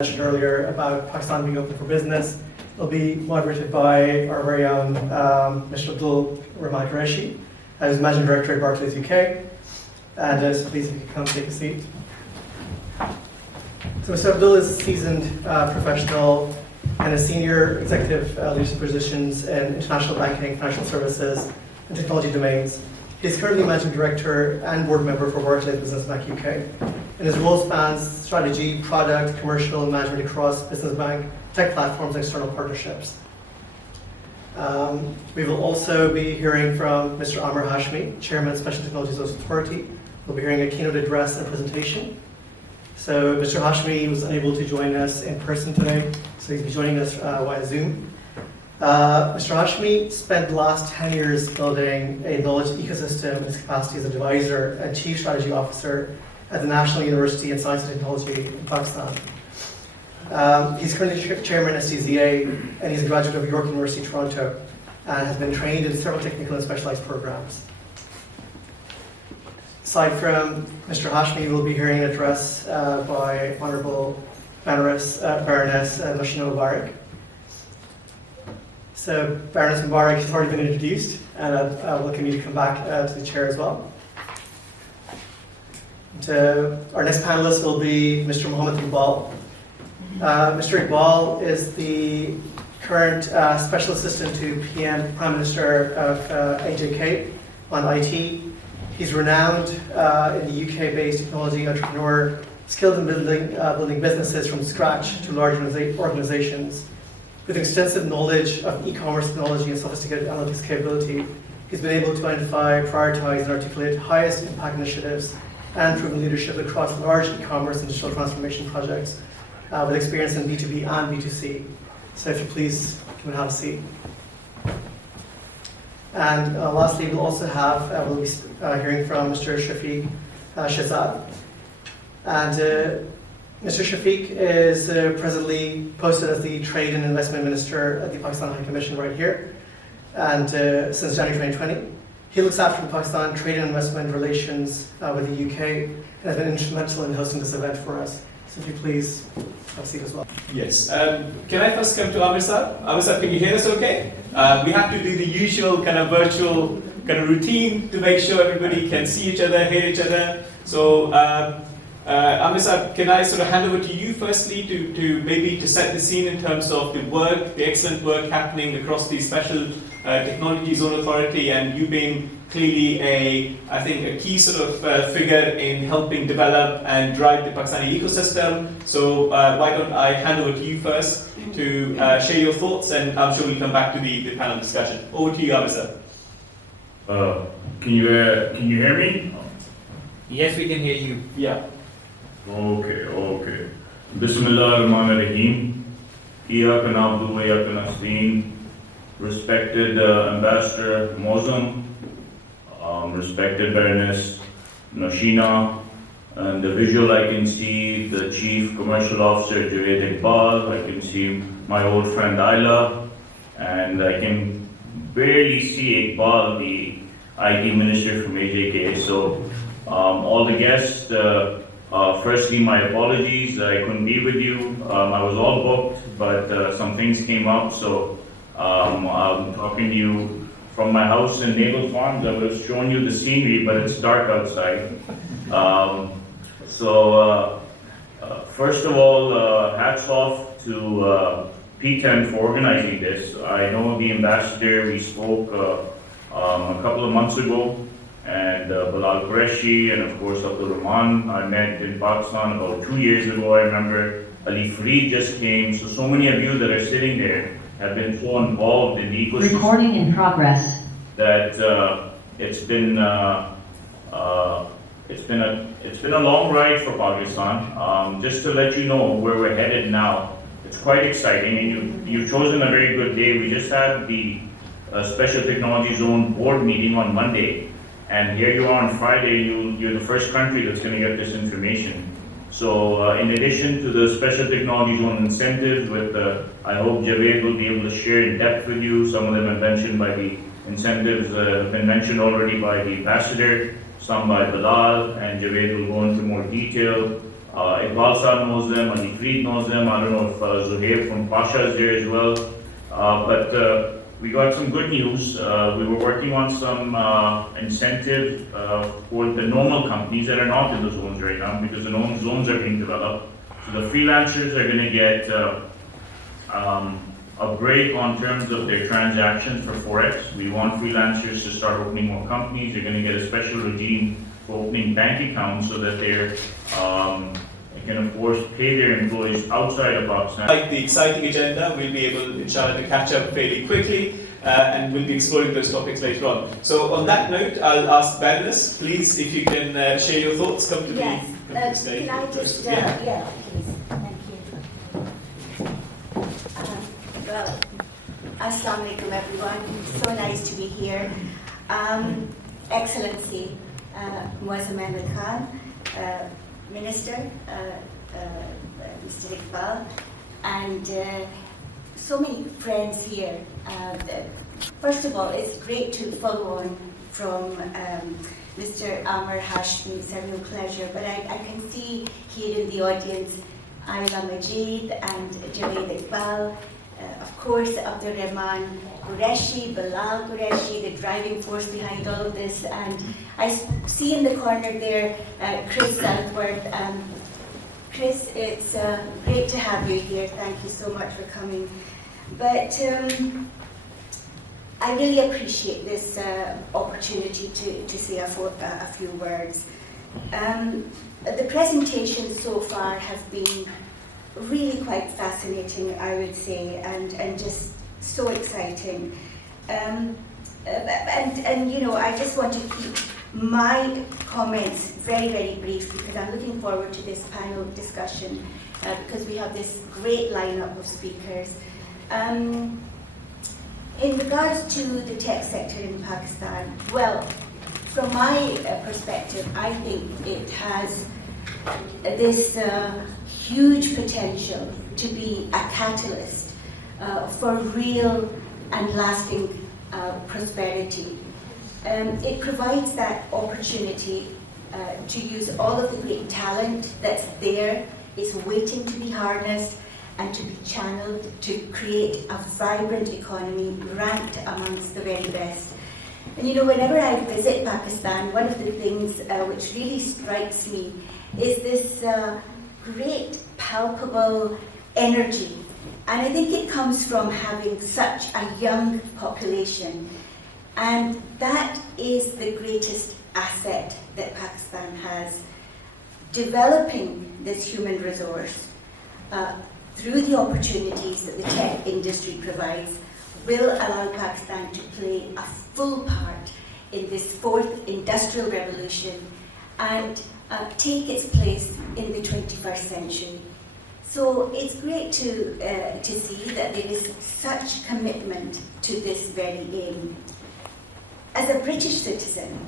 Mentioned earlier about Pakistan being open for business. It'll be moderated by our very own Mr. Abdul Rahman Qureshi, who's Managing Director at Barclays UK. And so please, if you could come take a seat. So Mr. Abdul is a seasoned professional and a senior executive leadership positions in international banking, financial services, and technology domains. He's currently Managing Director and Board Member for Barclays Business Bank UK. And his role spans strategy, product, commercial, and management across business bank, tech platforms, and external partnerships. We will also be hearing from Mr. Amr Hashmi, Chairman of Special Technologies Authority. We'll be hearing a keynote address and presentation. So Mr. Hashmi was unable to join us in person today, so he'll be joining us via Zoom. Mr. Hashmi spent the last 10 years building a knowledge ecosystem in his capacity as advisor and Chief Strategy Officer at the National University in Science and Technology in Pakistan. He's currently chairman at STZA, and he's a graduate of York University, Toronto, and has been trained in several technical and specialized programs. Aside from Mr. Hashmi, we'll be hearing an address by Honourable Baroness Noshina Mubarak. So Baroness Mubarak has already been introduced, and I welcome you to come back to the chair as well. Our next panelist will be Mr. Mohammed Iqbal. Mr. Iqbal is the current Special Assistant to Prime Minister of AJK on IT. He's renowned in the UK-based technology entrepreneur, skilled in building businesses from scratch to large organizations. With extensive knowledge of e-commerce technology and sophisticated analytics capability, he's been able to identify, prioritize, and articulate highest impact initiatives and proven leadership across large e-commerce and digital transformation projects with experience in B2B and B2C. So if you please come and have a seat. And lastly, we'll also have, we'll be hearing from Mr. Shafiq Shahzad. And Mr. Shafiq is presently posted as the Trade and Investment Minister at the Pakistan High Commission right here, and since January 2020. He looks after the Pakistan trade and investment relations with the UK and has been instrumental in hosting this event for us. So if you please have a seat as well. Yes. Can I first come to Amir Saab? Amir Saab, can you hear us okay? We have to do the usual kind of virtual kind of routine to make sure everybody can see each other, hear each other. So Amir Saab, can I sort of hand over to you firstly to maybe to set the scene in terms of the work, the excellent work happening across the Special Technology Zone Authority, and you being clearly I think a key sort of figure in helping develop and drive the Pakistani ecosystem. So why don't I hand over to you first to share your thoughts, and I'm sure we'll come back to the panel discussion. Over to you, Amir Saab. Can you hear me? Yes, we can hear you. Yeah. Okay. Bismillahirrahmanirrahim. Iyaka na'budu wa iyaka nasta'in. Respected Ambassador Moazzam, respected Baroness Noshina, and the visual I can see the Chief Commercial Officer Javed Iqbal, I can see my old friend Ayla, and I can barely see Iqbal, the IT Minister from AJK. So all the guests, firstly my apologies, I couldn't be with you. I was all booked, but some things came up, so I'm talking to you from my house in Naval Farms. I would have shown you the scenery, but it's dark outside. First of all, hats off to PTEN for organizing this. I know the ambassador, we spoke a couple of months ago, and Bilal Qureshi, and of course Abdul Rahman, I met in Pakistan about 2 years ago. I remember Ali Fareed just came. So many of you that are sitting there have been so involved in the ecosystem. Recording in progress. That it's been a long ride for Pakistan. Just to let you know where we're headed now, it's quite exciting, and you've chosen a very good day. We just had the Special Technology Zone board meeting on Monday, and here you are on Friday. You're the first country that's going to get this information. So in addition to the Special Technology Zone incentives, I hope Javed will be able to share in depth with you. Some of them have mentioned by the incentives have been mentioned already by the ambassador, some by Bilal, and Javed will go into more detail. Iqbal Sahib knows them, Anifreed knows them. I don't know if Zuhair from Pasha is there as well. But we got some good news. We were working on some incentive for the normal companies that are not in the zones right now, because the normal zones are being developed. So the freelancers are going to get a break on terms of their transactions for Forex. We want freelancers to start opening more companies. They're going to get a special regime for opening bank accounts so that they can of course pay their employees outside of Pakistan. Like the exciting agenda, we'll be able, inshallah, to catch up fairly quickly, and we'll be exploring those topics later on. So on that note, I'll ask panelists, please, if you can share your thoughts, come to the stage. Can I just, yeah, please, thank you. Well, Assalamu alaikum everyone, so nice to be here. Excellency, Moazzam Ahmad Khan, Minister, Mr. Iqbal, and so many friends here. First of all, it's great to follow on from Mr. Amr Hashmi. It's a real pleasure, but I can see here in the audience Ayla Majid and Javed Iqbal, of course Abdur Rahman Qureshi, Bilal Qureshi, the driving force behind all of this, and I see in the corner there Chris Southworth. Chris, it's great to have you here. Thank you so much for coming. But I really appreciate this opportunity to say a few words. The presentations so far have been really quite fascinating, I would say, and just so exciting. And you know, I just want to keep my comments very, very brief, because I'm looking forward to this panel discussion, because we have this great lineup of speakers. In regards to the tech sector in Pakistan, well, from my perspective, I think it has this huge potential to be a catalyst for real and lasting prosperity. It provides that opportunity to use all of the great talent that's there, is waiting to be harnessed and to be channeled to create a vibrant economy ranked amongst the very best. And you know, whenever I visit Pakistan, one of the things which really strikes me is this great palpable energy. And I think it comes from having such a young population. And that is the greatest asset that Pakistan has. Developing this human resource through the opportunities that the tech industry provides will allow Pakistan to play a full part in this fourth industrial revolution and take its place in the 21st century. So it's great to see that there is such commitment to this very aim. As a British citizen,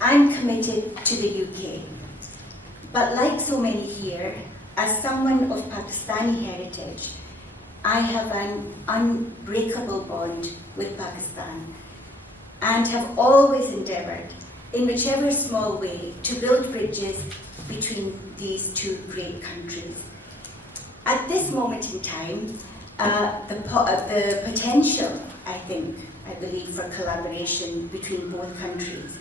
I'm committed to the UK. But like so many here, as someone of Pakistani heritage, I have an unbreakable bond with Pakistan and have always endeavoured, in whichever small way, to build bridges between these two great countries. At this moment in time, the potential, I believe, for collaboration between both countries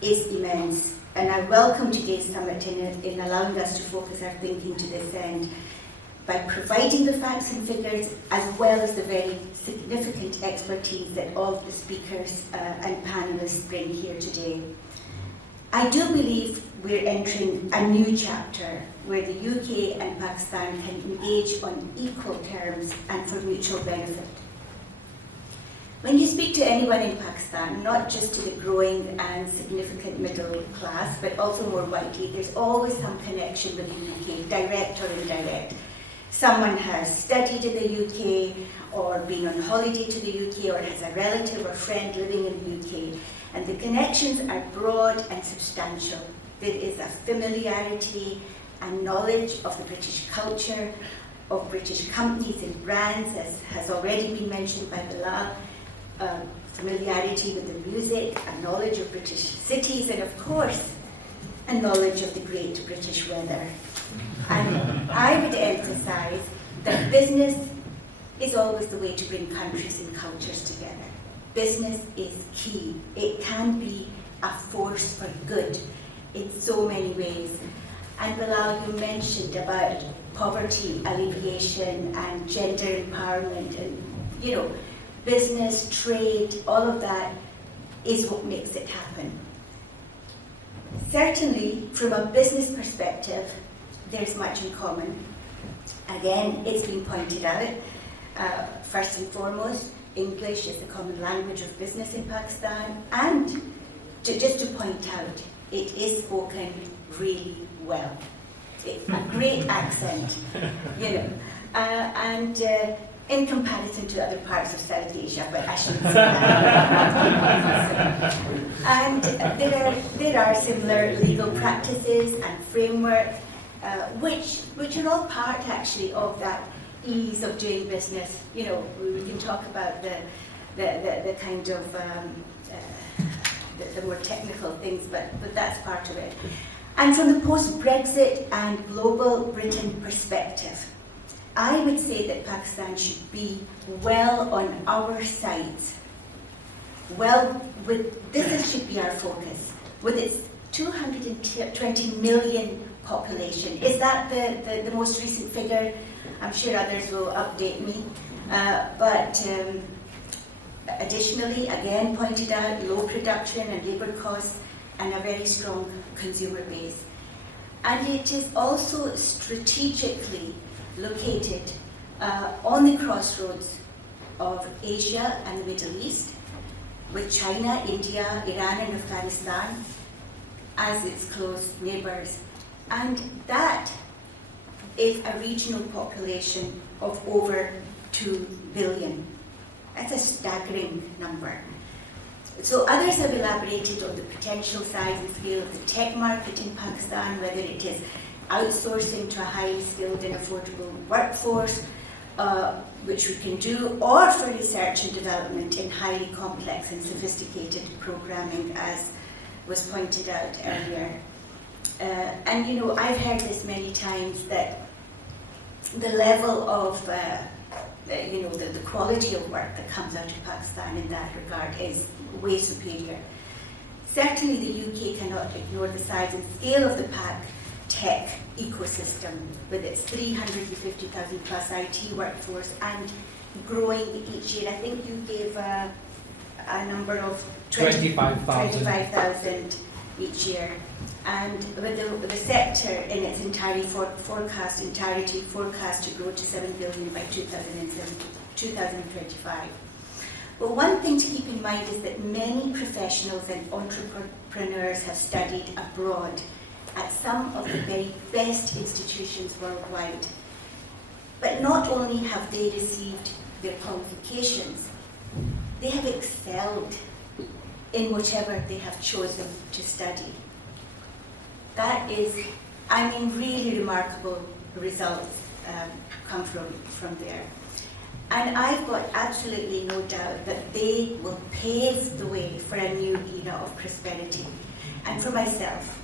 is immense. And I welcome today's summit in allowing us to focus our thinking to this end by providing the facts and figures, as well as the very significant expertise that all of the speakers and panelists bring here today. I do believe we're entering a new chapter where the UK and Pakistan can engage on equal terms and for mutual benefit. When you speak to anyone in Pakistan, not just to the growing and significant middle class, but also more widely, there's always some connection with the UK, direct or indirect. Someone has studied in the UK, or been on holiday to the UK, or has a relative or friend living in the UK. And the connections are broad and substantial. There is a familiarity and knowledge of the British culture, of British companies and brands, as has already been mentioned by Bilal, familiarity with the music, a knowledge of British cities, and of course, a knowledge of the great British weather. And I would emphasize that business is always the way to bring countries and cultures together. Business is key. It can be a force for good in so many ways. And Bilal, you mentioned about poverty alleviation and gender empowerment and, business, trade, all of that is what makes it happen. Certainly, from a business perspective, there's much in common. Again, it's been pointed out. First and foremost, English is the common language of business in Pakistan, and just to point out, it is spoken really well. It's a great accent, and in comparison to other parts of South Asia, but I shouldn't say that. And there are similar legal practices and framework, which are all part actually of that ease of doing business. We can talk about the kind of the more technical things, but that's part of it. And from the post-Brexit and global Britain perspective, I would say that Pakistan should be well on our side. This should be our focus. With its 220 million population, is that the most recent figure? I'm sure others will update me. But additionally, again pointed out, low production and labour costs and a very strong consumer base. And it is also strategically located on the crossroads of Asia and the Middle East, with China, India, Iran and Afghanistan as its close neighbours. And that is a regional population of over 2 billion. That's a staggering number. So others have elaborated on the potential size and scale of the tech market in Pakistan, whether it is outsourcing to a highly skilled and affordable workforce, which we can do, or for research and development in highly complex and sophisticated programming, as was pointed out earlier. And I've heard this many times, that the level of the quality of work that comes out of Pakistan in that regard is way superior. Certainly the UK cannot ignore the size and scale of the Pak tech ecosystem, with its 350,000 plus IT workforce and growing each year. I think you gave a number of 25,000 each year. And with the sector in its entirety forecast to grow to 7 billion by 2025. But one thing to keep in mind is that many professionals and entrepreneurs have studied abroad at some of the very best institutions worldwide. But not only have they received their qualifications, they have excelled in whichever they have chosen to study. That is, really remarkable results come from there. And I've got absolutely no doubt that they will pave the way for a new era of prosperity. And for myself,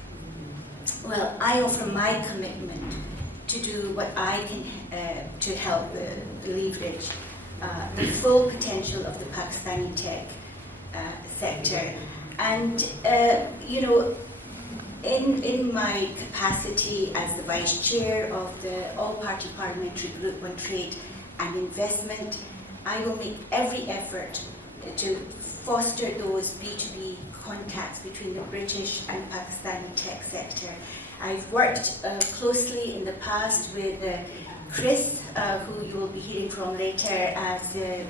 well, I offer my commitment to do what I can to help leverage the full potential of the Pakistani tech sector. And, in my capacity as the Vice Chair of the All-Party Parliamentary Group on Trade and Investment, I will make every effort to foster those B2B contacts between the British and Pakistani tech sector. I've worked closely in the past with Chris, who you will be hearing from later, as as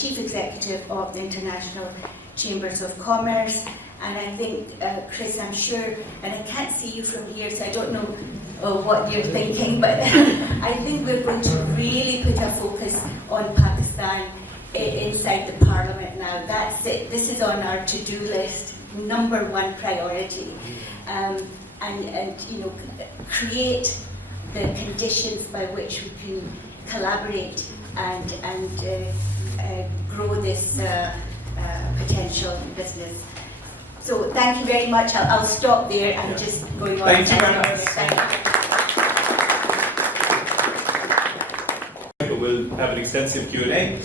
Chief Executive of the International Chambers of Commerce. And I think, Chris, I'm sure, and I can't see you from here, so I don't know what you're thinking, but I think we're going to really put a focus on Pakistan inside the Parliament now. That's it. This is on our to-do list, #1 priority. And create the conditions by which we can collaborate and grow this potential business. So thank you very much. I'll stop there and just going on. Thank you very much. Thank you. We'll have an extensive Q&A.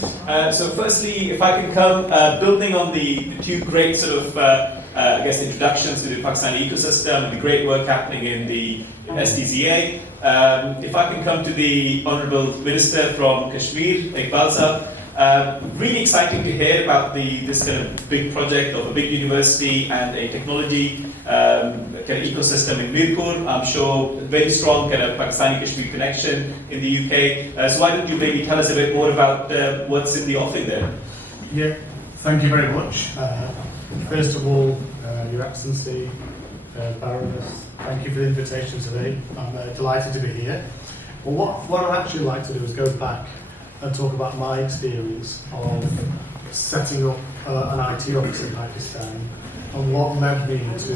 So firstly, if I can come, building on the two great sort of, I guess, introductions to the Pakistani ecosystem and the great work happening in the STZA. If I can come to the Honourable Minister from Kashmir, Iqbal Sahab. Really exciting to hear about this kind of big project of a big university and a technology kind of ecosystem in Mirpur. I'm sure very strong kind of Pakistani-Kashmir connection in the UK. So why don't you maybe tell us a bit more about what's in the offing there? Yeah, thank you very much. First of all, Your Excellency, Baroness, thank you for the invitation today. I'm delighted to be here. Well, what I'd actually like to do is go back and talk about my experience of setting up an IT office in Pakistan and what led me to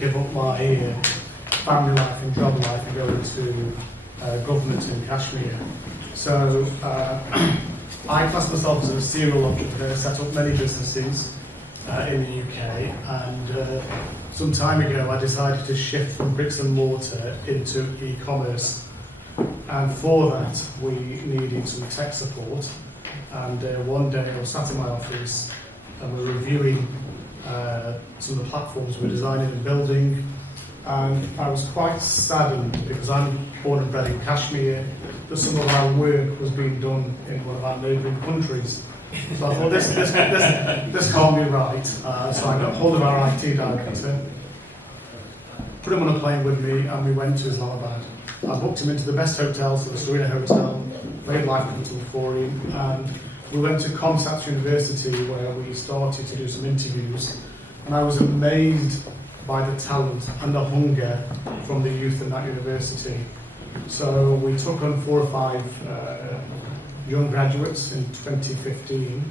give up my family life and job life and go into government in Kashmir. So I class myself as a serial entrepreneur, set up many businesses in the UK, and some time ago I decided to shift from bricks and mortar into e-commerce. And for that, we needed some tech support. And one day I was sat in my office and we were reviewing some of the platforms we were designing and building. And I was quite saddened, because I'm born and bred in Kashmir, that some of our work was being done in one of our neighbouring countries. So I thought, this can't be right. So I got hold of our IT director, put him on a plane with me, and we went to Islamabad. I booked him into the best hotel, so the Serena Hotel, very life comfortable for him, and we went to Comsat University where we started to do some interviews, and I was amazed by the talent and the hunger from the youth in that university. So we took on 4 or 5 young graduates in 2015,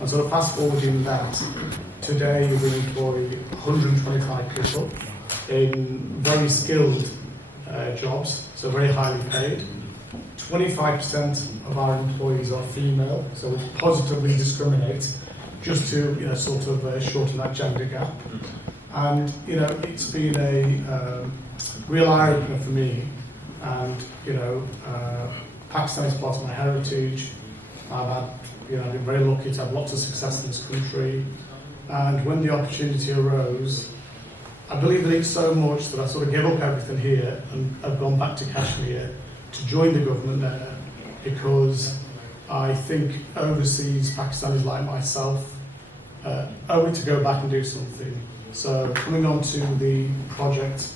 and sort of fast forwarding that, today we employ 125 people in very skilled jobs, so very highly paid. 25% of our employees are female, so we positively discriminate just to sort of shorten that gender gap. And it's been a real eye-opener for me. And Pakistan is part of my heritage. I've been very lucky to have lots of success in this country. And when the opportunity arose, I believe in it so much that I sort of gave up everything here and I've gone back to Kashmir to join the government there, because I think overseas Pakistanis like myself owe it to go back and do something. So coming on to the project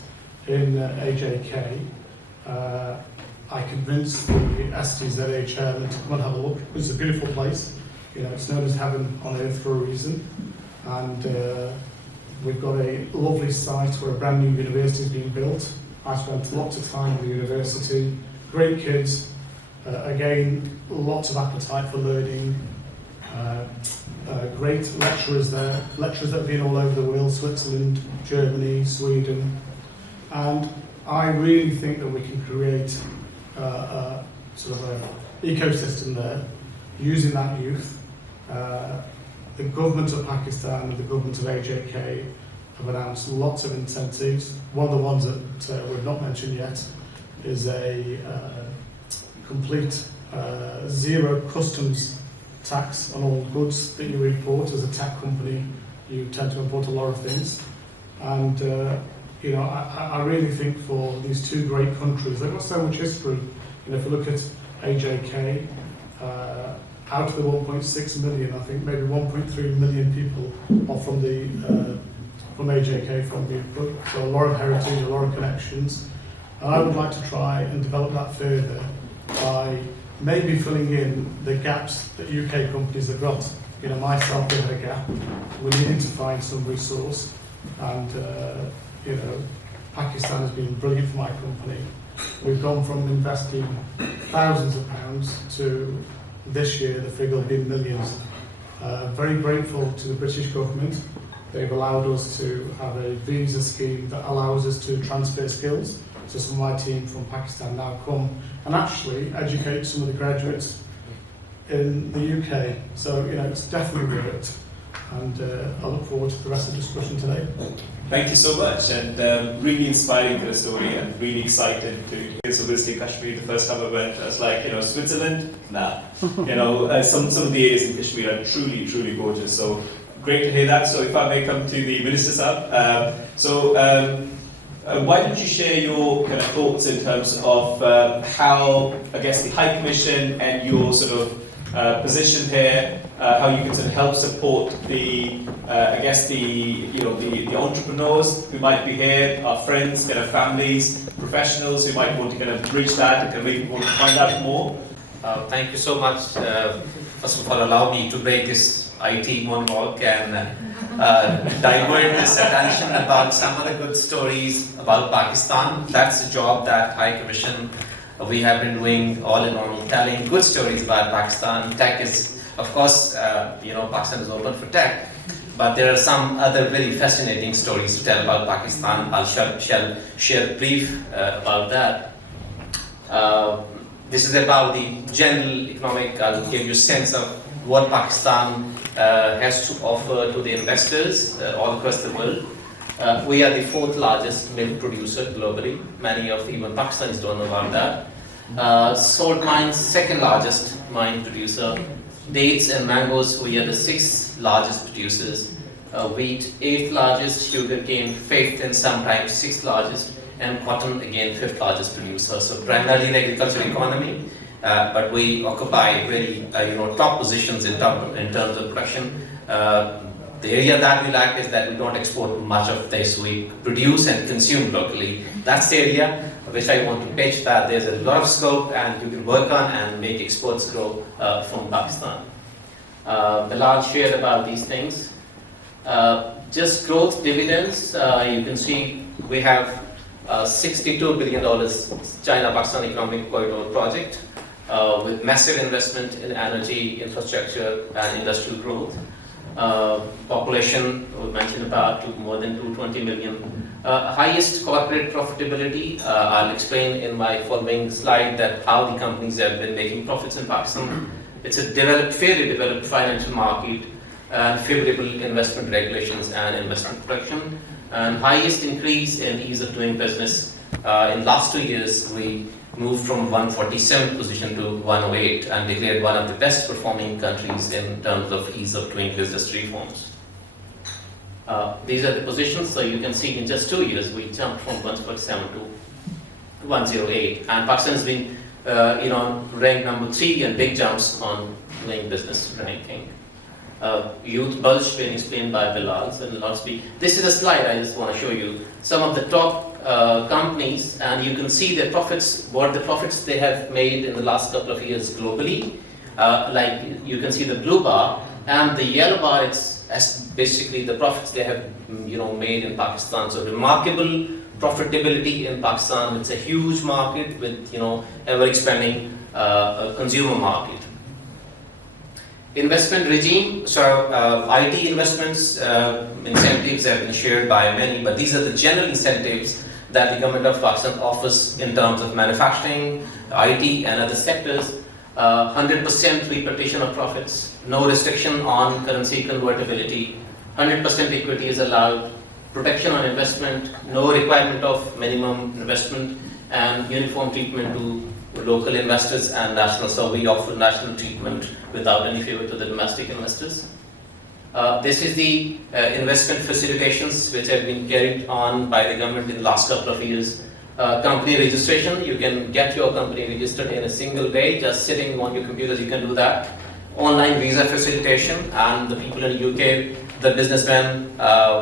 in AJK, I convinced the STZA chairman to come and have a look. It's a beautiful place. It's known as heaven on earth for a reason. And we've got a lovely site where a brand new university is being built. I spent lots of time at the university, great kids, again, lots of appetite for learning, great lecturers there, lecturers that have been all over the world, Switzerland, Germany, Sweden. And I really think that we can create a sort of an ecosystem there, using that youth. The government of Pakistan and the government of AJK have announced lots of incentives. One of the ones that we've not mentioned yet is a complete zero customs tax on all goods that you import. As a tech company, you tend to import a lot of things. And I really think for these two great countries, they've got so much history. If you look at AJK, out of the 1.6 million, I think maybe 1.3 million people are from AJK, from Mirpur. So a lot of heritage, a lot of connections. And I would like to try and develop that further by maybe filling in the gaps that UK companies have got. Myself, we had a gap. We needed to find some resource. And, Pakistan has been brilliant for my company. We've gone from investing thousands of pounds to this year, the figure will be millions. Very grateful to the British government. They've allowed us to have a visa scheme that allows us to transfer skills. So some of my team from Pakistan now come and actually educate some of the graduates in the UK. So, it's definitely worked. and I look forward to the rest of the discussion today. Thank you so much, and really inspiring kind of story, and really excited to hear. So obviously Kashmir, the first time I went, I was like, Switzerland? Nah. Some of the areas in Kashmir are truly, truly gorgeous. So great to hear that. So if I may come to the Minister's Hub. Why don't you share your kind of thoughts in terms of how, I guess, the High Commission and your sort of position here, how you can sort of help support the entrepreneurs who might be here, our friends, kind of families, professionals who might want to kind of bridge that and kind of maybe want to find out more. Thank you so much. First of all, allow me to break this IT monologue and divert this attention about some of the good stories about Pakistan. That's the job that High Commission we have been doing all in all, telling good stories about Pakistan. Tech is, of course, Pakistan is open for tech, but there are some other very fascinating stories to tell about Pakistan. I'll share a brief about that. This is about the general economic, I'll give you a sense of what Pakistan has to offer to the investors all across the world. We are the 4th largest milk producer globally. Many of even Pakistanis don't know about that. Salt mines, 2nd largest mine producer. Dates and mangoes, we are the 6th largest producers. Wheat, 8th largest. Sugarcane, 5th and sometimes 6th largest. And cotton, again, 5th largest producer. So primarily an agricultural economy, but we occupy really top positions in terms of production. The area that we lack is that we don't export much of this. We produce and consume locally. That's the area which I want to pitch, that there's a lot of scope and you can work on and make exports grow from Pakistan. Bilal shared about these things. Just growth dividends, you can see we have $62 billion China-Pakistan Economic Corridor project with massive investment in energy, infrastructure and industrial growth. Population, we mentioned about more than 220 million. Highest corporate profitability, I'll explain in my following slide that how the companies have been making profits in Pakistan. It's a fairly developed financial market, favorable investment regulations and investment protection. And highest increase in ease of doing business. In last 2 years, we moved from 147th position to 108 and declared one of the best performing countries in terms of ease of doing business reforms. These are the positions, so you can see in just 2 years we jumped from 147 to 108, and Pakistan has been ranked number 3 and big jumps on doing business ranking. Youth bulge being explained by Bilal, so I'll speak. This is a slide I just want to show you some of the top companies, and you can see their profits, what the profits they have made in the last couple of years globally. Like you can see the blue bar, and the yellow bar is basically the profits they have made in Pakistan. So remarkable profitability in Pakistan. It's a huge market with ever expanding consumer market. Investment regime, so IT investments, incentives have been shared by many, but these are the general incentives that the government of Pakistan offers in terms of manufacturing, IT and other sectors. 100% repatriation of profits, no restriction on currency convertibility, 100% equity is allowed, protection on investment, no requirement of minimum investment, and uniform treatment to local investors and national. So we offer national treatment without any favor to the domestic investors. This is the investment facilitations which have been carried on by the government in the last couple of years. Company registration, you can get your company registered in a single day, just sitting on your computers, you can do that. Online visa facilitation, and the people in the UK, the businessmen,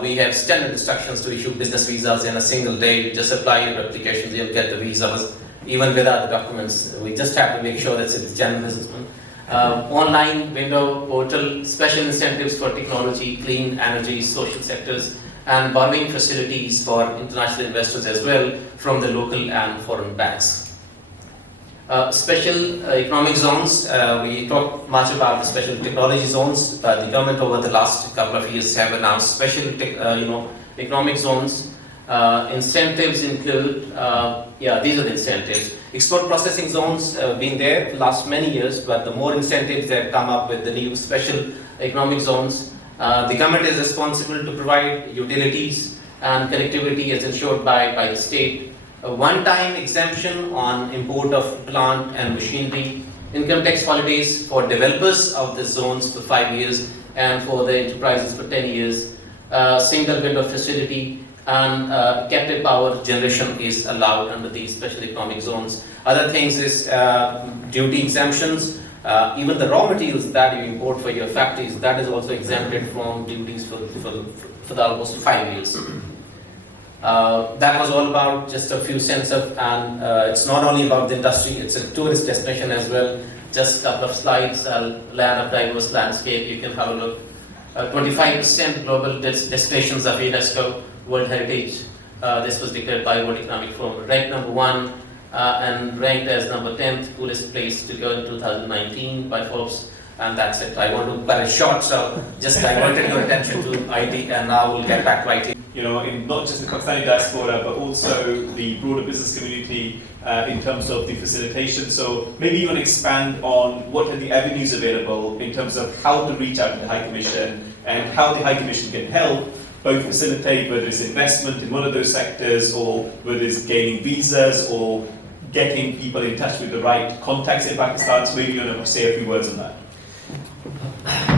we have standard instructions to issue business visas in a single day. You just apply your applications, you'll get the visas, even without the documents. We just have to make sure that it's genuine businessmen. Online window portal, special incentives for technology, clean energy, social sectors, and borrowing facilities for international investors as well from the local and foreign banks. Special economic zones, we talk much about the special technology zones, but the government over the last couple of years have announced special economic zones. Incentives include, these are the incentives. Export processing zones been there for the last many years, but the more incentives that come up with the new special economic zones. The government is responsible to provide utilities and connectivity as ensured by the state. A one-time exemption on import of plant and machinery, income tax holidays for developers of the zones for 5 years and for the enterprises for 10 years, single window facility, and captive power generation is allowed under these special economic zones. Other things is duty exemptions. Even the raw materials that you import for your factories, that is also exempted from duties for the almost 5 years. That was all about just a few cents of, and it's not only about the industry, it's a tourist destination as well. Just a couple of slides, land of diverse landscape, you can have a look. 25% global destinations of UNESCO World Heritage. This was declared by World Economic Forum, ranked number 1 and ranked as number 10th coolest place to go in 2019 by Forbes. And that's it. I want to cut it short, so just diverted your attention to IT, and now we'll get back to IT. You know, in not just the Pakistani diaspora, but also the broader business community in terms of the facilitation. So maybe you want to expand on what are the avenues available in terms of how to reach out to the High Commission and how the High Commission can help both facilitate whether it's investment in one of those sectors or whether it's gaining visas or getting people in touch with the right contacts in Pakistan. So maybe you want to say a few words on that.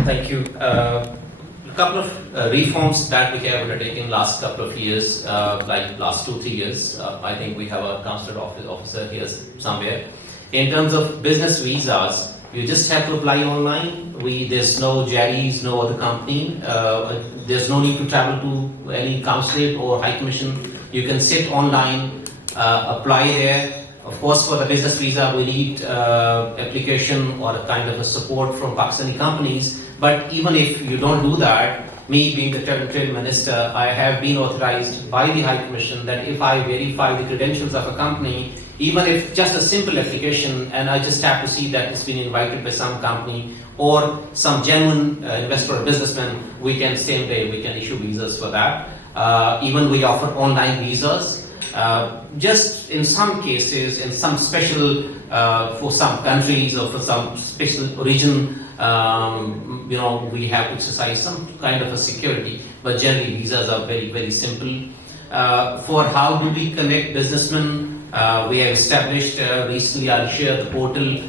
Thank you. A couple of reforms that we have undertaken last couple of years, like last 2-3 years. I think we have a consular officer here somewhere. In terms of business visas, you just have to apply online. There's no JARIs, no other company. There's no need to travel to any consulate or High Commission. You can sit online, apply there. Of course, for the business visa, we need application or a kind of a support from Pakistani companies. But even if you don't do that, me being the trade minister, I have been authorized by the High Commission that if I verify the credentials of a company, even if just a simple application, and I just have to see that it's been invited by some company or some genuine investor or businessman, we can same day we can issue visas for that. Even we offer online visas. Just in some cases, in some special, for some countries or for some special region, we have to exercise some kind of a security, but generally visas are very, very simple. For how do we connect businessmen, we have established recently, I'll share the portal,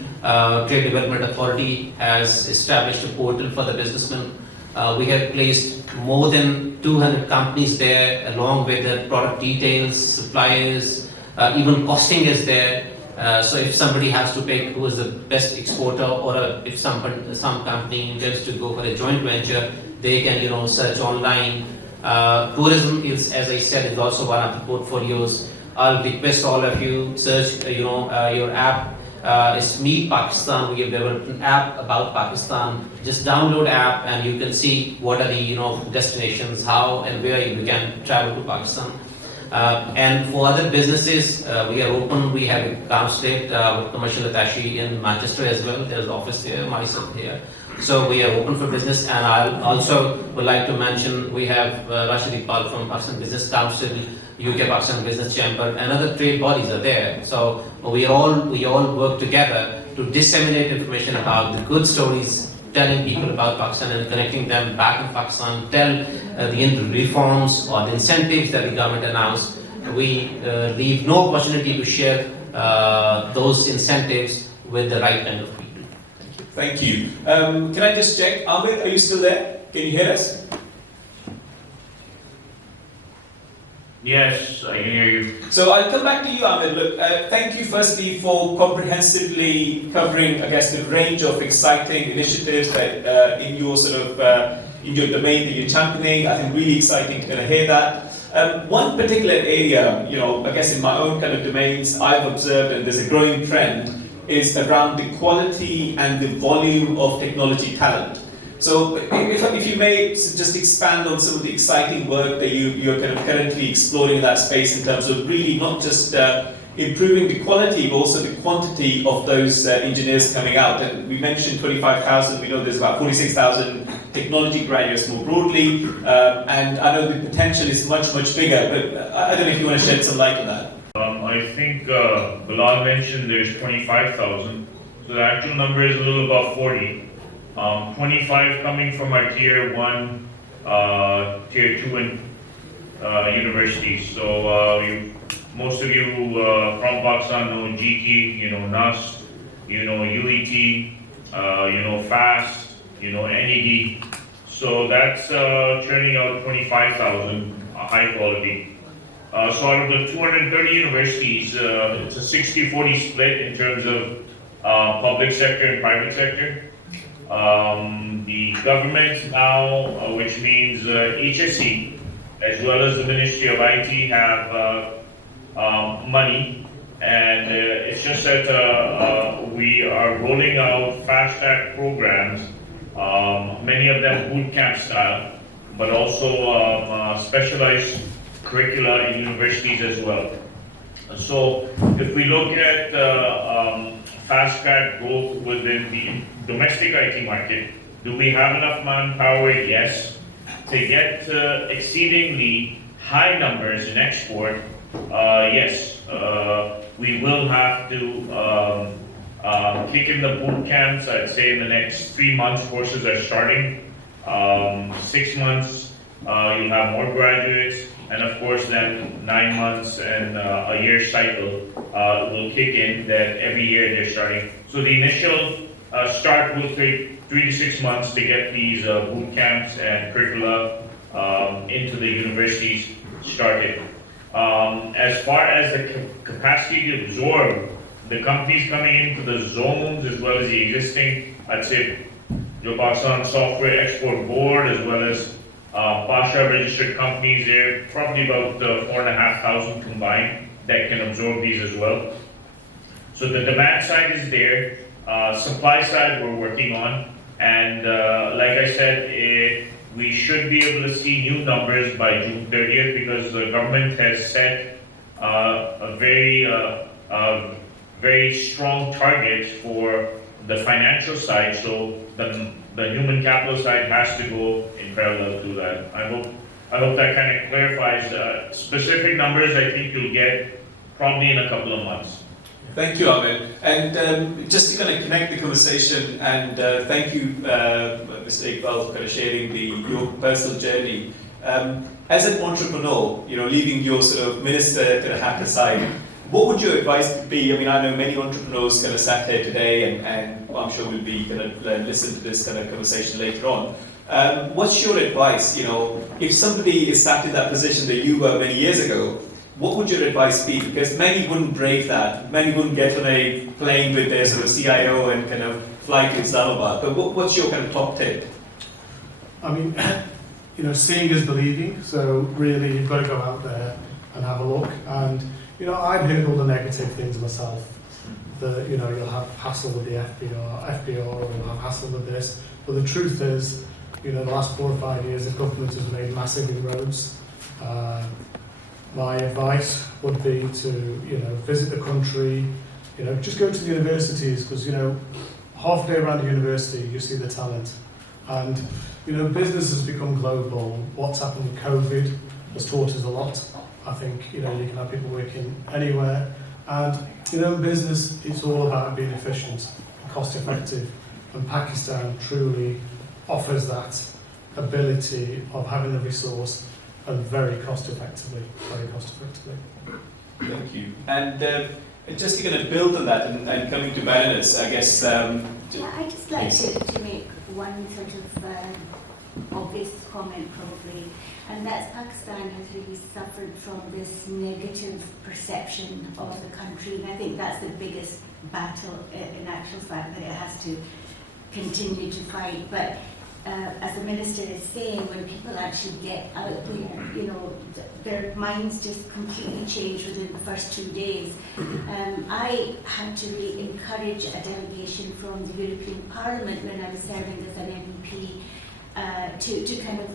Trade Development Authority has established a portal for the businessmen. We have placed more than 200 companies there, along with the product details, suppliers, even costing is there. So if somebody has to pick who is the best exporter, or if some company intends to go for a joint venture, they can search online. Tourism is, as I said, is also one of the portfolios. I'll request all of you search your app. It's Meet Pakistan. We have developed an app about Pakistan. Just download app and you can see what are the destinations, how and where you can travel to Pakistan. And for other businesses, we are open. We have a consulate with commercial attaché in Manchester as well. There's an office here, myself here. So we are open for business. And I also would like to mention we have Rashid Iqbal from Pakistan Business Council, UK Pakistan Business Chamber, and other trade bodies are there. So we all work together to disseminate information about the good stories, telling people about Pakistan and connecting them back in Pakistan, tell the reforms or the incentives that the government announced. We leave no opportunity to share those incentives with the right kind of people. Thank you. Can I just check, Ahmed, are you still there? Can you hear us? Yes, I can hear you. So I'll come back to you, Ahmed. Look, thank you firstly for comprehensively covering, I guess, the range of exciting initiatives that in your in your domain that you're championing. I think really exciting to kind of hear that. One particular area, I guess in my own kind of domains, I've observed, and there's a growing trend, is around the quality and the volume of technology talent. So if you may just expand on some of the exciting work that you're kind of currently exploring in that space in terms of really not just improving the quality, but also the quantity of those engineers coming out. And we mentioned 25,000, we know there's about 46,000 technology graduates more broadly, and I know the potential is much, much bigger, but I don't know if you want to shed some light on that. I think Bilal mentioned there's 25,000, so the actual number is a little above 40. 25 coming from our Tier 1, Tier 2 and universities. So most of you from Pakistan know GT, you know NUST, you know UET, you know FAST, you know NED. So that's churning out 25,000 high quality. So out of the 230 universities, it's a 60-40 split in terms of public sector and private sector. The government now, which means HSE, as well as the Ministry of IT, have money, and it's just that we are rolling out fast-track programs, many of them boot camp style, but also specialized curricula in universities as well. So if we look at fast-track growth within the domestic IT market, do we have enough manpower? Yes. To get exceedingly high numbers in export, yes. We will have to kick in the boot camps. I'd say in the next 3 months, courses are starting. 6 months, you'll have more graduates. And of course, then 9 months and a year cycle will kick in that every year they're starting. So the initial start will take 3 to 6 months to get these boot camps and curricula into the universities started. As far as the capacity to absorb the companies coming into the zones as well as the existing, I'd say the Pakistan Software Export Board as well as Pasha registered companies, there probably about 4,500 combined that can absorb these as well. So the demand side is there, supply side we're working on, and like I said, we should be able to see new numbers by June 30th because the government has set a very strong target for the financial side, so the human capital side has to go in parallel to that. I hope that kind of clarifies. Specific numbers I think you'll get probably in a couple of months. Thank you, Ahmed. And just to kind of connect the conversation, and thank you, Mr. Iqbal, for kind of sharing your personal journey. As an entrepreneur, leaving your sort of minister kind of hat aside, what would your advice be? I mean, I know many entrepreneurs kind of sat here today, and I'm sure we'll be going to listen to this kind of conversation later on. What's your advice? If somebody is sat in that position that you were many years ago, what would your advice be? Because many wouldn't brave that. Many wouldn't get on a plane with their sort of CIO and kind of fly to Islamabad. But what's your kind of top tip? I mean, seeing is believing. So really, you've got to go out there and have a look. And I've heard all the negative things myself. That you'll have hassle with the FBR, or you'll have hassle with this. But the truth is, the last 4 or 5 years, the government has made massive inroads. My advice would be to, visit the country, just go to the universities, because, half a day around a university, you see the talent. And, business has become global. What's happened with COVID has taught us a lot. I think, you can have people working anywhere. And, in business, it's all about being efficient and cost effective. And Pakistan truly offers that ability of having the resource and very cost effectively. Thank you. And just to kind of build on that and coming to Baroness, I guess... I'd just like to make one sort of obvious comment probably, and that's Pakistan has really suffered from this negative perception of the country, and I think that's the biggest battle in actual fact that it has to continue to fight. But as the Minister is saying, when people actually get out there, their minds just completely change within the first 2 days. I had to really encourage a delegation from the European Parliament when I was serving as an MEP to kind of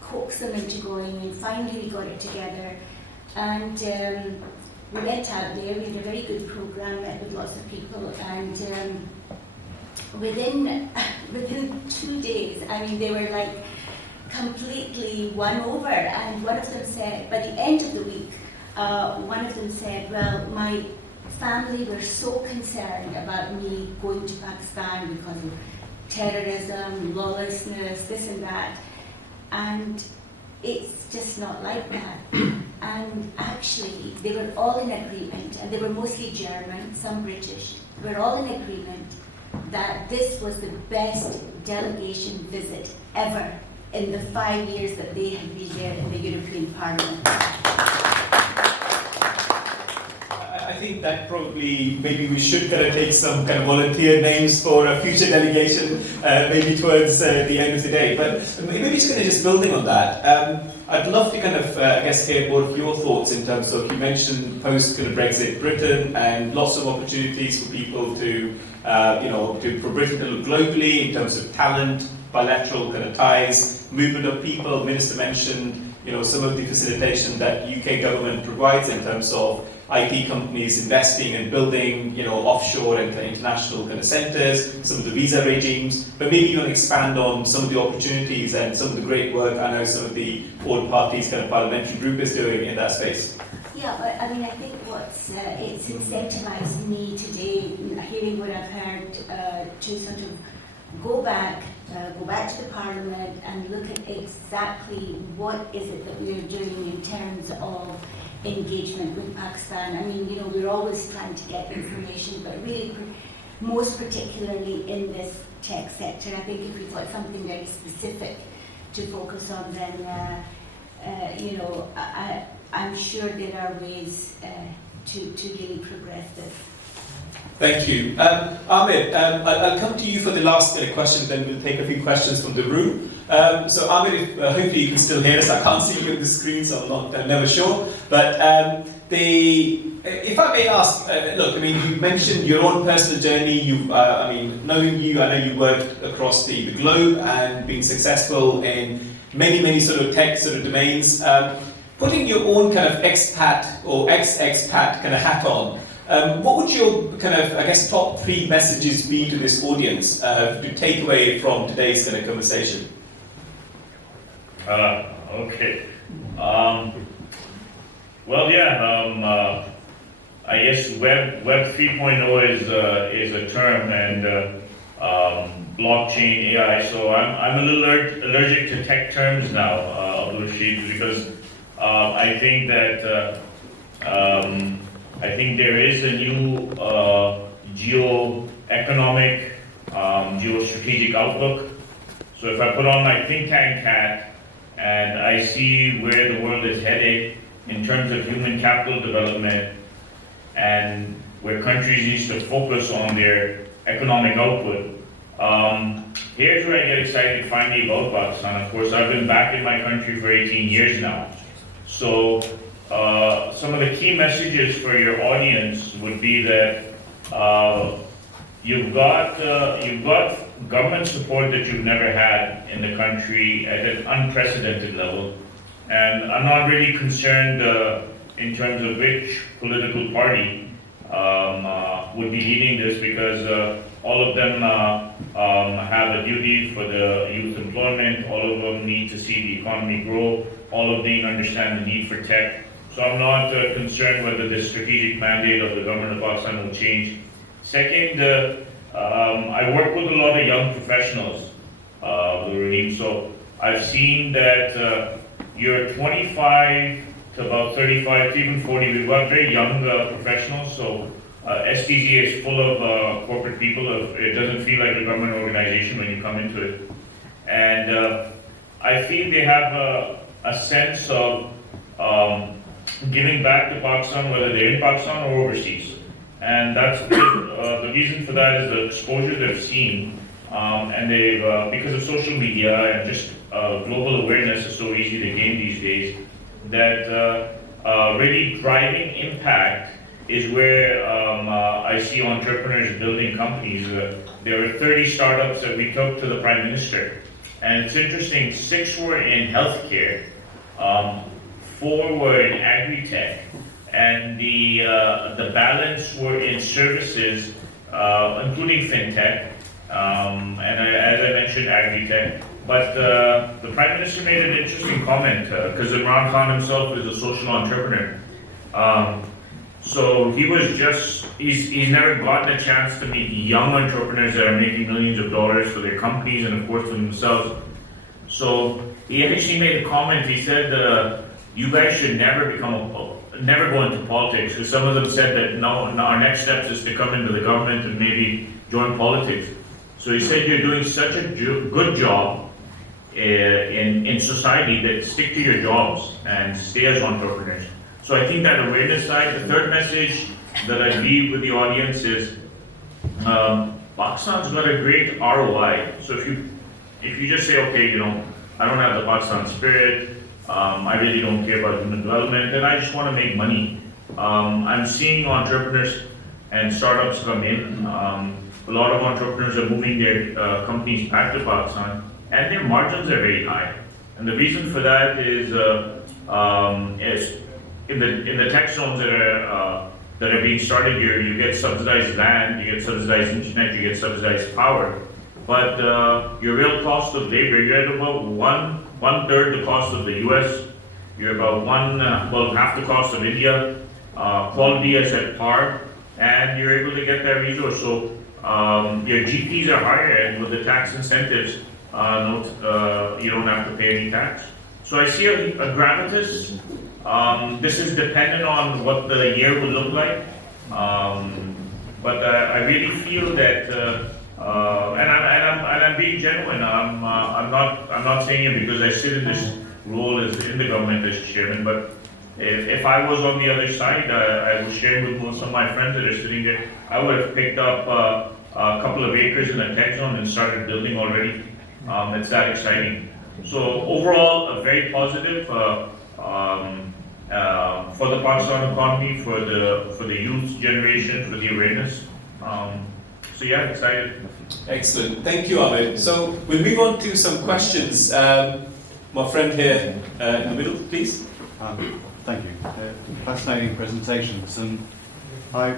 coax them into going, and finally we got it together. And we went out there, we had a very good programme, met with lots of people, and within 2 days, I mean, they were like completely won over. And one of them said, by the end of the week, one of them said, well, my family were so concerned about me going to Pakistan because of terrorism, lawlessness, this and that. And it's just not like that. And actually, they were all in agreement, and they were mostly German, some British, they were all in agreement that this was the best delegation visit ever in the 5 years that they have been there in the European Parliament. I think that probably, maybe we should kind of take some kind of volunteer names for a future delegation, maybe towards the end of the day. But maybe just kind of just building on that, I'd love to kind of, I guess, hear more of your thoughts in terms of, you mentioned post kind of Brexit Britain and lots of opportunities for people to, for Britain to look globally in terms of talent, bilateral kind of ties, movement of people. Minister mentioned, some of the facilitation that UK government provides in terms of IT companies investing and building, offshore and kind of international kind of centres, some of the visa regimes, but maybe you want to expand on some of the opportunities and some of the great work I know some of the All Parties kind of parliamentary group is doing in that space. Yeah, but I mean, I think it's incentivized me today, hearing what I've heard, to sort of go back to the Parliament and look at exactly what is it that we're doing in terms of engagement with Pakistan. I mean, we're always trying to get information, but really, most particularly in this tech sector, I think if we've got something very specific to focus on, then, I'm sure there are ways to really progress this. Thank you. Ahmed, I'll come to you for the last question, then we'll take a few questions from the room. So Ahmed, hopefully you can still hear us. I can't see you on the screen, so I'm never sure. But if I may ask, look, I mean, you mentioned your own personal journey. Knowing you, I know you worked across the globe and been successful in many sort of tech sort of domains. Putting your own kind of expat or ex-expat kind of hat on, what would your kind of, I guess, top 3 messages be to this audience to take away from today's kind of conversation? Okay. I guess Web 3.0 is a term, and blockchain, AI. So I'm a little allergic to tech terms now, Abdul Rashid, because I think that there is a new geo-economic, geostrategic outlook. So if I put on my think tank hat and I see where the world is headed in terms of human capital development and where countries need to focus on their economic output, here's where I get excited finally about Pakistan. Of course, I've been back in my country for 18 years now. So some of the key messages for your audience would be that you've got government support that you've never had in the country at an unprecedented level. And I'm not really concerned in terms of which political party would be leading this, because all of them have a duty for the youth employment, all of them need to see the economy grow, all of them understand the need for tech. So I'm not concerned whether the strategic mandate of the government of Pakistan will change. Second, I work with a lot of young professionals, so I've seen that you're 25 to about 35 to even 40. We've got very young professionals, so STG is full of corporate people. It doesn't feel like a government organization when you come into it. And I feel they have a sense of giving back to Pakistan, whether they're in Pakistan or overseas. And that's the reason for that is the exposure they've seen, and they've because of social media and just global awareness is so easy to gain these days, that really driving impact is where I see entrepreneurs building companies. There were 30 startups that we took to the Prime Minister, and it's interesting, 6 were in healthcare, 4 were in agri-tech, and the balance were in services, including fintech, and as I mentioned, agri-tech. But the Prime Minister made an interesting comment, because Imran Khan himself is a social entrepreneur. So he's never gotten a chance to meet young entrepreneurs that are making millions of dollars for their companies and of course for themselves. So he actually made a comment. He said, "You guys should never go into politics." Because some of them said that no, our next steps is to come into the government and maybe join politics. So he said, "You're doing such a good job in society that stick to your jobs and stay as entrepreneurs." So I think that awareness side. The third message that I leave with the audience is Pakistan's got a great ROI. So if you just say, okay, I don't have the Pakistan spirit, I really don't care about human development, and I just want to make money. I'm seeing entrepreneurs and startups come in. A lot of entrepreneurs are moving their companies back to Pakistan, and their margins are very high. And the reason for that is in the tech zones that are being started here, you get subsidized land, you get subsidized internet, you get subsidized power. But your real cost of labor, you're at about one third the cost of the US. You're about half the cost of India. Quality is at par, and you're able to get that resource. So your GPs are higher, and with the tax incentives, you don't have to pay any tax. So I see a gravitas. This is dependent on what the year will look like, but I really feel that, and I'm being genuine. I'm not saying it because I sit in this role in the government as chairman. But if I was on the other side, I was sharing with most of my friends that are sitting there, I would have picked up a couple of acres in a tech zone and started building already. It's that exciting. So overall, a very positive. For the Pakistan economy, for the youth generation, for the awareness. So yeah, excited. Excellent. Thank you, Ahmed. So we'll move on to some questions. My friend here in the middle, please. Thank you. Fascinating presentations, and I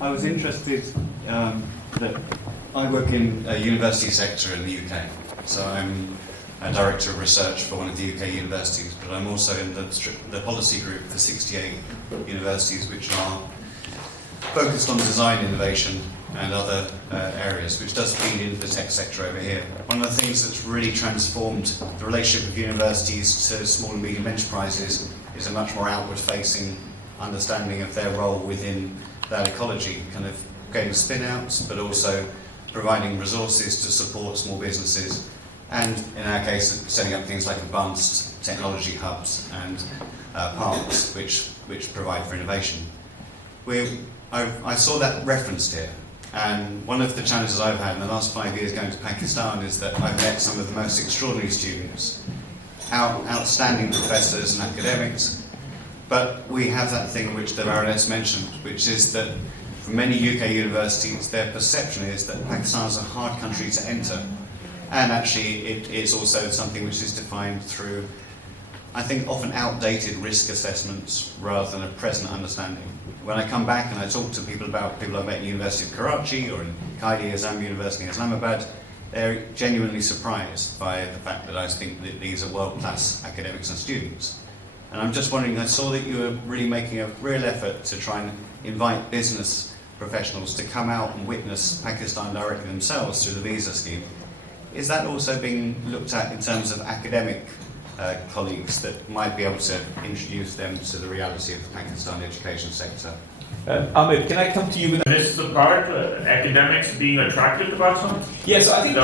was interested that I work in a university sector in the UK, so I'm a director of research for one of the UK universities, but I'm also in the policy group for 68 universities which are focused on design innovation and other areas, which does feed into the tech sector over here. One of the things that's really transformed the relationship of universities to small and medium enterprises is a much more outward-facing understanding of their role within that ecology, kind of getting spin-outs, but also providing resources to support small businesses, and in our case, setting up things like advanced technology hubs and parks, which provide for innovation. I saw that referenced here, and one of the challenges I've had in the last 5 years going to Pakistan is that I've met some of the most extraordinary students, outstanding professors and academics, but we have that thing which the Baroness mentioned, which is that for many UK universities, their perception is that Pakistan is a hard country to enter. And actually, it's also something which is defined through, I think, often outdated risk assessments rather than a present understanding. When I come back and I talk to people I've met at the University of Karachi or in Quaid-e-Azam University in Islamabad, they're genuinely surprised by the fact that I think that these are world-class academics and students. And I'm just wondering, I saw that you were really making a real effort to try and invite business professionals to come out and witness Pakistan directly themselves through the visa scheme. Is that also being looked at in terms of academic colleagues that might be able to introduce them to the reality of the Pakistan education sector? Ahmed, can I come to you with This is the part, academics being attracted to Pakistan? Yeah, so I think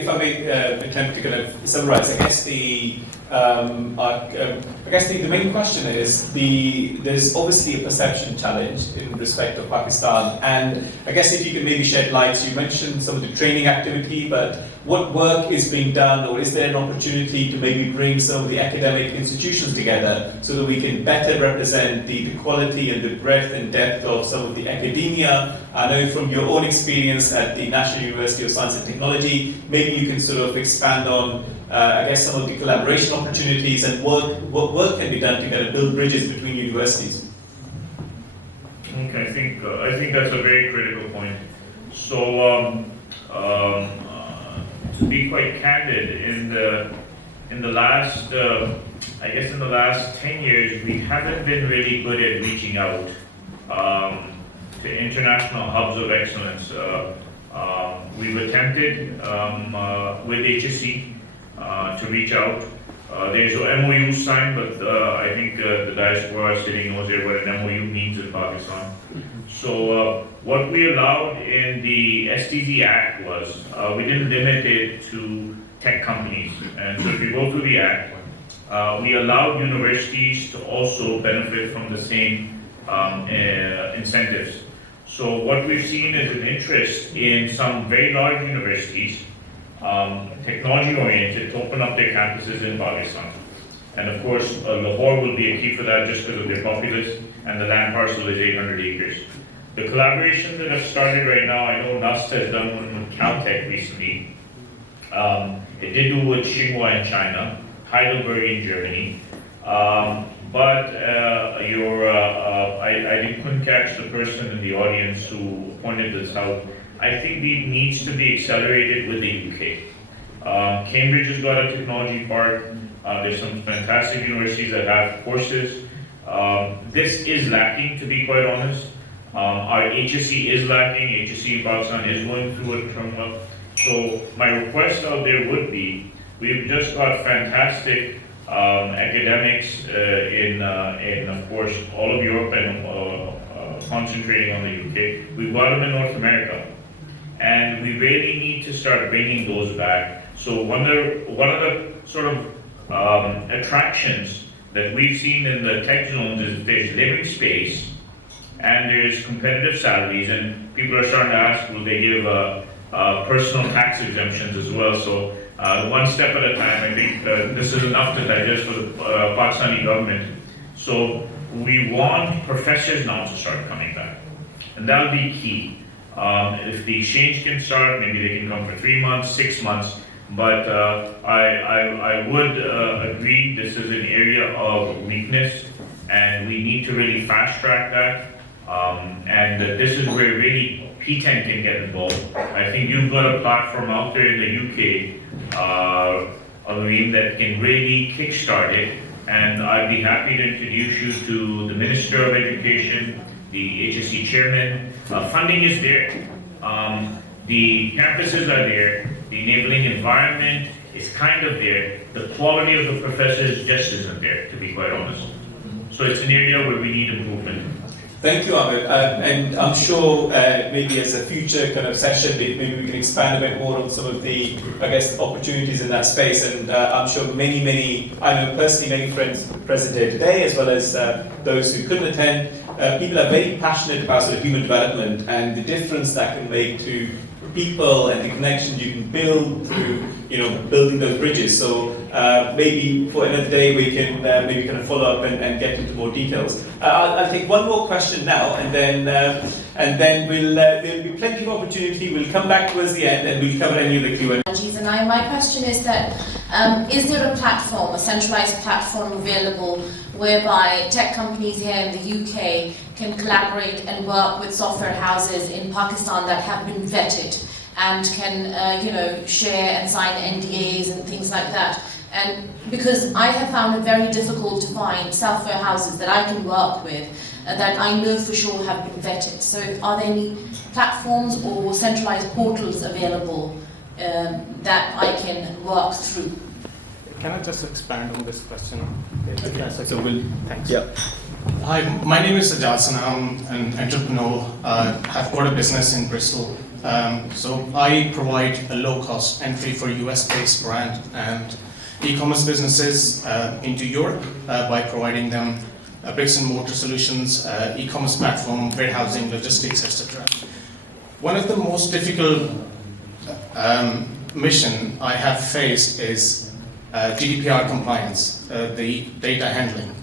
if I may attempt to kind of summarize, I guess the main question is there's obviously a perception challenge in respect of Pakistan, and I guess if you could maybe shed light, you mentioned some of the training activity, but what work is being done, or is there an opportunity to maybe bring some of the academic institutions together so that we can better represent the quality and the breadth and depth of some of the academia? I know from your own experience at the National University of Science and Technology, maybe you can sort of expand on I guess some of the collaboration opportunities and what work can be done to kind of build bridges between universities. Okay, I think that's a very critical point. So to be quite candid, in the last 10 years, we haven't been really good at reaching out to international hubs of excellence. We've attempted with HSE to reach out. There's an MOU signed, but I think the diaspora city knows what an MOU means in Pakistan. So what we allowed in the SDG Act was we didn't limit it to tech companies. And so if you go through the Act, we allowed universities to also benefit from the same incentives. So what we've seen is an interest in some very large universities, technology-oriented, to open up their campuses in Pakistan. And of course, Lahore will be a key for that just because of their populace, and the land parcel is 800 acres. The collaboration that have started right now, I know NUST has done one with Caltech recently. It did do with Tsinghua in China, Heidelberg in Germany. But I couldn't catch the person in the audience who pointed this out. I think it needs to be accelerated with the UK. Cambridge has got a technology park. There's some fantastic universities that have courses. This is lacking, to be quite honest. Our HSE is lacking. HSE in Pakistan is going through a turmoil. So my request out there would be, we've just got fantastic academics in of course all of Europe and concentrating on the UK. We've got them in North America, and we really need to start bringing those back. So one of the sort of attractions that we've seen in the tech zones is there's living space and there's competitive salaries, and people are starting to ask, will they give personal tax exemptions as well? So one step at a time. I think this is enough to digest for the Pakistani government. So we want professors now to start coming back, and that'll be key. If the exchange can start, maybe they can come for 3 months, 6 months. But I would agree this is an area of weakness, and we need to really fast track that. And this is where really PTEN can get involved. I think you've got a platform out there in the UK, Aleem, that can really kickstart it. And I'd be happy to introduce you to the Minister of Education, the HSE Chairman. Funding is there. The campuses are there. The enabling environment is kind of there. The quality of the professors just isn't there, to be quite honest. So it's an area where we need improvement. Thank you, Ahmed. And I'm sure maybe as a future kind of session, maybe we can expand a bit more on some of the, I guess, opportunities in that space. And I'm sure many, I know personally many friends present here today, as well as those who couldn't attend. People are very passionate about sort of human development and the difference that can make to people and the connections you can build through, building those bridges. So maybe for another day we can maybe kind of follow up and get into more details. I'll take one more question now, and then there'll be plenty of opportunity. We'll come back towards the end, and we'll cover any of the Q&A. And my question is that is there a platform, a centralized platform available whereby tech companies here in the UK can collaborate and work with software houses in Pakistan that have been vetted and can share and sign NDAs and things like that? And because I have found it very difficult to find software houses that I can work with that I know for sure have been vetted. So are there any platforms or centralized portals available that I can work through? Can I just expand on this question? Okay. So thanks. Yeah. Hi, my name is Sajjad. I'm an entrepreneur. I've got a business in Bristol. So I provide a low-cost entry for US-based brand and e-commerce businesses into Europe by providing them bricks and mortar solutions, e-commerce platform, warehousing, logistics, etc. One of the most difficult mission I have faced is GDPR compliance, the data handling.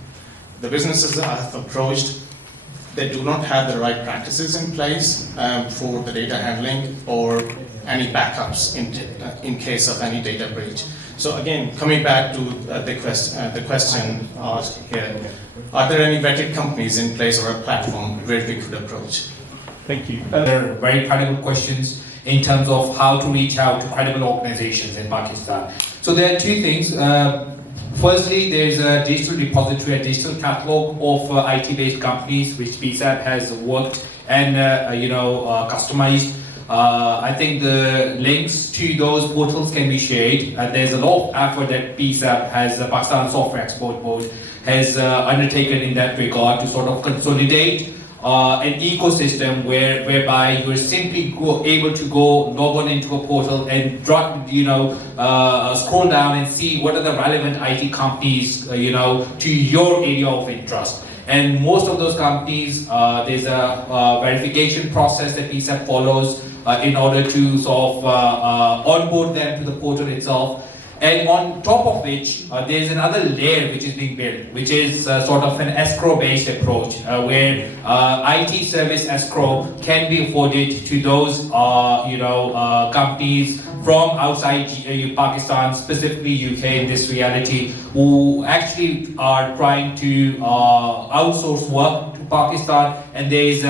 The businesses I have approached, they do not have the right practices in place for the data handling or any backups in case of any data breach. So again, coming back to the question asked here, are there any vetted companies in place or a platform where we could approach? Thank you. They're very credible questions in terms of how to reach out to credible organizations in Pakistan. So there are two things. Firstly, there's a digital repository, a digital catalog of IT-based companies which PSAP has worked and customized. I think the links to those portals can be shared. There's a lot of effort that PSAP has, the Pakistan Software Export Board, has undertaken in that regard to sort of consolidate an ecosystem whereby you're simply able to go log on into a portal and scroll down and see what are the relevant IT companies to your area of interest. And most of those companies, there's a verification process that PSAP follows in order to sort of onboard them to the portal itself. And on top of which, there's another layer which is being built, which is sort of an escrow-based approach, where IT service escrow can be afforded to those, companies from outside Pakistan, specifically UK in this reality, who actually are trying to outsource work to Pakistan, and there is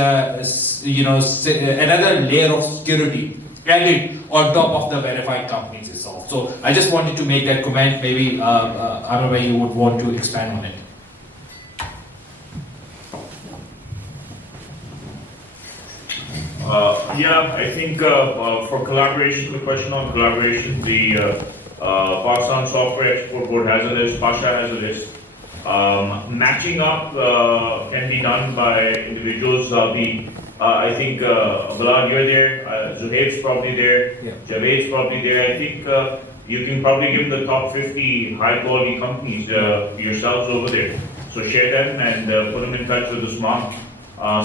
another layer of security added on top of the verified companies itself. So I just wanted to make that comment. Maybe I don't know whether you would want to expand on it. I think for collaboration, the question on collaboration, the Pakistan Software Export Board has a list, Pasha has a list. Matching up can be done by individuals. I think Bilal, you're there, Zuhaib's probably there, Yeah. Javed's probably there. I think you can probably give the top 50 high quality companies yourselves over there. So share them and put them in touch with Usman.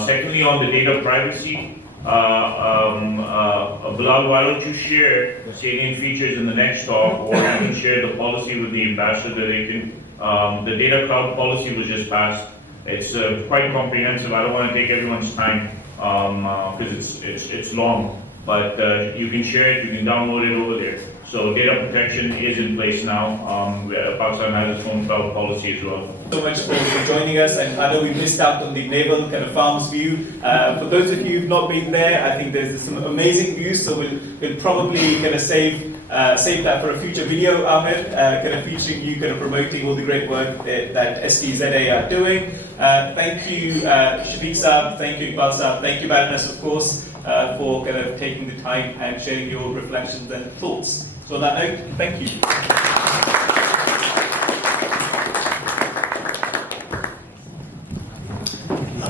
Secondly, on the data privacy, Bilal, why don't you share salient features in the next talk, or you can share the policy with the ambassador. They can, the data cloud policy was just passed. It's quite comprehensive. I don't want to take everyone's time because it's long, but you can share it, you can download it over there. So data protection is in place now. Pakistan has its own cloud policy as well. So much for joining us, and I know we missed out on the naval kind of farms view. For those of you who've not been there, I think there's some amazing views, so we'll probably kind of save that for a future video, Ahmed, kind of featuring you, kind of promoting all the great work that STZA are doing. Thank you, Shafiq Saab, thank you, Iqbal Saab, thank you, Baroness, of course, for kind of taking the time and sharing your reflections and thoughts. So on that note, thank you.